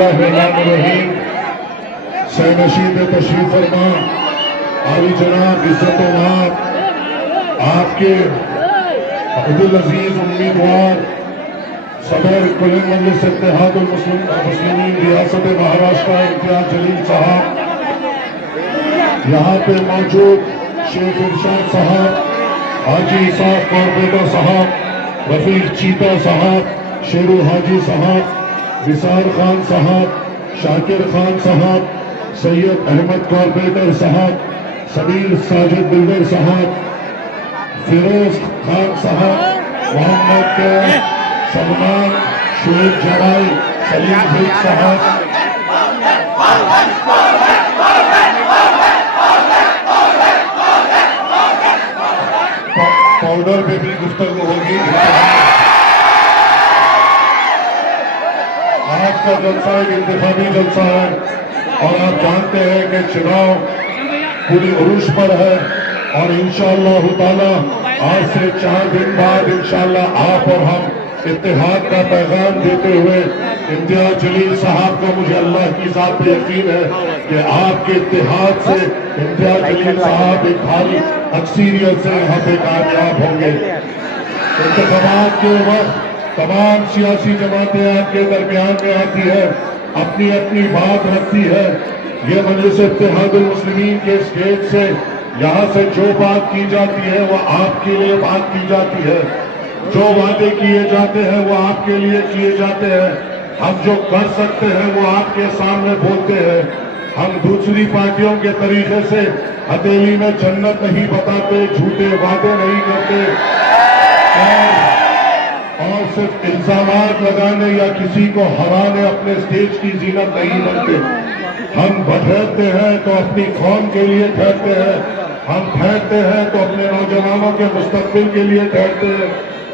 बिस्मिल्लाहिर्रहमानिर्रहीम। सैनशीद तशरीफ फरमा आली जनाब इज्जत आपके अब्दुल अजीज उम्मीदवार सदर कुल मजलिस इत्तेहादुल मुस्लिमीन रियासत महाराष्ट्र इम्तियाज जलील साहब, यहाँ पे मौजूद शेख इरशाद साहब, हाजी इसाक कॉर्पोरेटर साहब, रफीक चीता साहब, शेरू हाजी साहब, विसार खान साहब, शाकिर खान साहब, सैयद अहमद कॉर्पोरेटर साहब, सबीर साजिद बिल्डर साहब, फिरोज खान साहब, मोहम्मद सलमान, शुएब जराई, सलीम शेख साहब, पाउडर पे भी गुफ्तगू होगी। आज का जलसा एक इंतखाबी जलसा है और आप जानते हैं कि चुनाव पूरी उरूज पर है और इंशाअल्लाह ताला आज से 4 दिन बाद इंशाअल्लाह आप और हम इत्तेहाद का पैगाम देते हुए इम्तियाज जलील साहब को मुझे अल्लाह की ज़ात पे यकीन है कि आपके इत्तेहाद से इम्तियाज जलील साहब एक भारी अक्सरियत से यहाँ पे कामयाब होंगे। इंतखाबात के वक्त तमाम सियासी जमातें आपके दरमियान में आती है, अपनी अपनी बात रखती है। ये मजलिस इत्तेहादुल मुस्लिमीन के स्टेज से यहाँ से जो बात की जाती है वो आपके लिए बात की जाती है, जो वादे किए जाते हैं वो आपके लिए किए जाते हैं, हम जो कर सकते हैं वो आपके सामने बोलते हैं। हम दूसरी पार्टियों के तरीके से हथेली में जन्नत नहीं बताते, झूठे वादे नहीं करते और सिर्फ इल्जामात लगाने या किसी को हराने अपने स्टेज की जीनत नहीं बनते। हम ठहरते हैं तो अपनी कौम के लिए ठहरते हैं, हम ठहरते हैं तो अपने नौजवानों के मुस्तकबिल के लिए ठहरते हैं,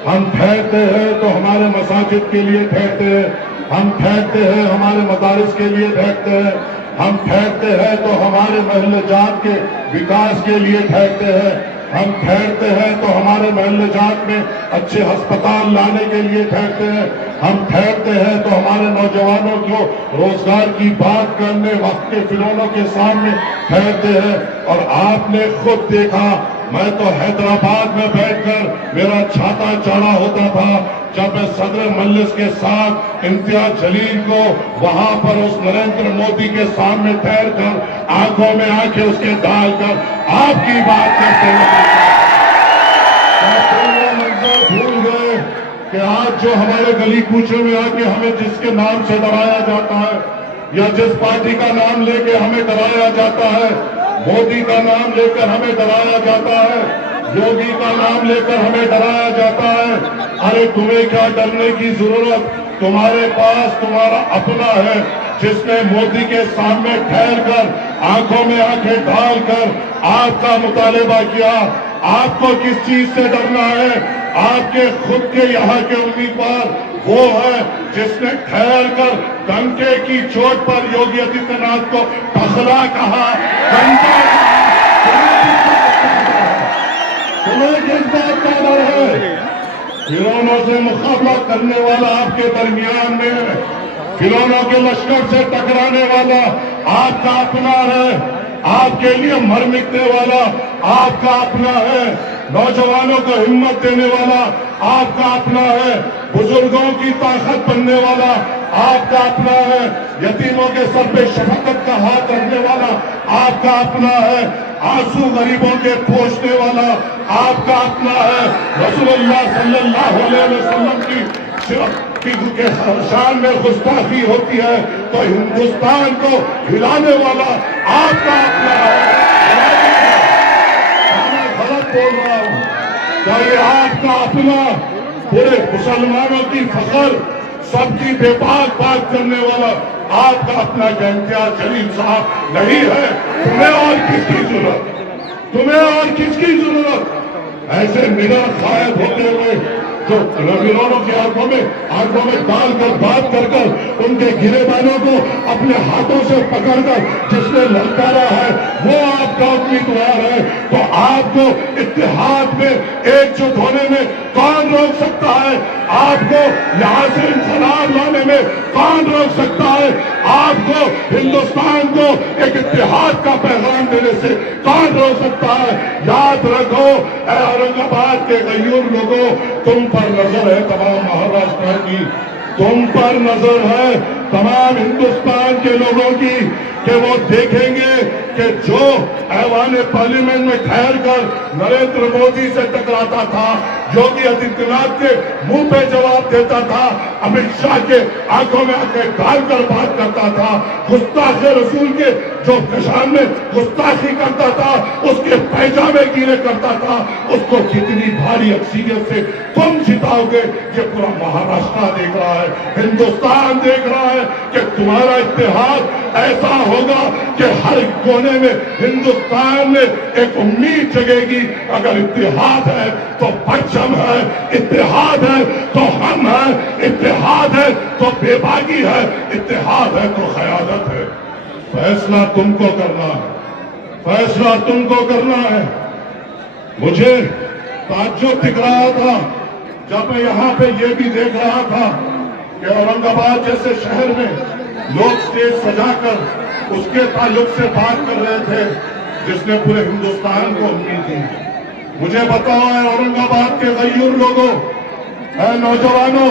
हम ठहरते हैं तो हमारे मसाजिद के लिए ठहरते हैं, हम ठहरते हैं हमारे मदारिस के लिए ठहरते हैं, हम ठहरते हैं तो हमारे महल्ले जात के विकास के लिए ठहरते हैं, हम ठहरते हैं तो हमारे महल्ले जात में अच्छे अस्पताल लाने के लिए ठहरते हैं, हम ठहरते हैं तो हमारे नौजवानों को रोजगार की बात करने वक्त के फिरौनों के सामने ठहरते हैं। और आपने खुद देखा, मैं तो हैदराबाद में बैठकर मेरा छाता चढ़ा होता था जब मैं सदर मजलिस के साथ इम्तियाज जलील को वहां पर उस नरेंद्र मोदी के सामने ठहर कर आंखों में आंखें उसके डालकर आपकी बात करते हैं। भूल गए कि आज जो हमारे गली कूचे में आके हमें जिसके नाम से डराया जाता है या जिस पार्टी का नाम लेके हमें डराया जाता है, मोदी का नाम लेकर हमें डराया जाता है, योगी का नाम लेकर हमें डराया जाता है। अरे तुम्हें क्या डरने की जरूरत, तुम्हारे पास तुम्हारा अपना है जिसने मोदी के सामने ठहर कर आंखों में आंखें डालकर आपका मुतालिबा किया। आपको किस चीज से डरना है? आपके खुद के यहाँ के उम्मीदवार वो है जिसने ठहर कर डंके की चोट पर योगी आदित्यनाथ को टखला कहा, डंका तुम्हें किस बात का डर है? फिरौनों से मुकाबला करने वाला आपके दरमियान में है, फिरौनों के लश्कर से टकराने वाला आपका अपना है, आपके लिए मर मिटने वाला आपका अपना है, नौजवानों को हिम्मत देने वाला आपका अपना है, बुजुर्गों की ताकत बनने वाला आपका अपना है, यतीमों के सर पे शफकत का हाथ रखने वाला आपका अपना है, आंसू गरीबों के पोंछने वाला आपका अपना है। रसूलुल्लाह सल्लल्लाहु अलैहि वसल्लम की शान में गुस्ताखी होती है तो हिंदुस्तान को हिलाने वाला आपका अपना है। मैं गलत बोल रहा हूँ क्या? ये आपका अपना पूरे मुसलमानों की फखर, सबकी बेबाक बात करने वाला आपका अपना इम्तियाज जलील साहब नहीं है। तुम्हें और किसकी जरूरत, तुम्हें और किसकी जरूरत? ऐसे निगाह गायब होते हुए جو ربیرونوں کی آنکھوں میں ڈال کر بات کر ان کے گرے بانوں کو اپنے ہاتھوں سے پکڑ کر جس نے للکارا ہے وہ آپ کا امیدوار ہے، تو آپ کو اتحاد میں ایک جٹ ہونے میں کون روک سکتا ہے؟ آپ کو یہاں سے انقلاب لانے میں کون روک سکتا ہے؟ آپ کو ہندوستان کو ایک اتحاد کا پیغام دینے سے کون روک سکتا ہے؟ یاد رکھو اے اورنگ آباد کے غیور لوگوں، تم پر نظر ہے تمام مہاراشٹر کی، تم پر نظر ہے تمام ہندوستان کے لوگوں کی، کہ وہ دیکھیں گے کہ جو ایوان پارلیمنٹ میں ٹھہر کر نریندر مودی سے ٹکراتا تھا، یوگی آدتیہ ناتھ کے منہ پہ جواب دیتا تھا، امت شاہ کے آنکھوں میں آنکھیں ڈال کر بات کرتا تھا، گستاخ رسول کے جو کشان میں گستاخی کرتا تھا اس کے پیجامے گیلے کرتا تھا، اس کو کتنی بھاری اکثریت سے تم جتاؤ گے؟ یہ پورا مہاراشٹر دیکھ رہا ہے، ہندوستان دیکھ رہا ہے کہ تمہارا اتحاد ایسا ہوگا کہ ہر کونے میں ہندوستان میں ایک امید جگے گی۔ اگر اتحاد ہے تو پرچم ہے، اتحاد ہے تو ہم ہیں، اتحاد ہے تو بے باکی ہے، اتحاد ہے تو قیادت ہے۔ فیصلہ تم کو کرنا ہے، فیصلہ تم کو کرنا ہے۔ مجھے تعجب دکھ رہا تھا جب میں یہاں پہ یہ بھی دیکھ رہا تھا کہ اورنگ آباد جیسے شہر میں لوگ سٹیج سجا کر اس کے تعلق سے بات کر رہے تھے جس نے پورے ہندوستان کو امید دی۔ مجھے بتاؤ اے اورنگ آباد کے غیور لوگوں، اے نوجوانوں،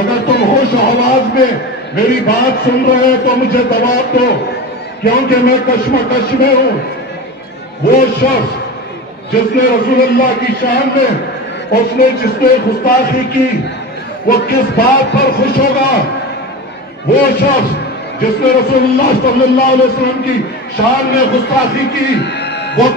اگر تم ہوش و حواس میں میری بات سن رہے تو مجھے جواب دو، کیونکہ میں کشمکش میں ہوں۔ وہ شخص جس نے رسول اللہ کی شان میں جس نے گستاخی کی وہ کس بات پر خوش ہوگا؟ وہ شخص جس نے رسول اللہ صلی اللہ علیہ وسلم کی شان میں گستاخی کی وہ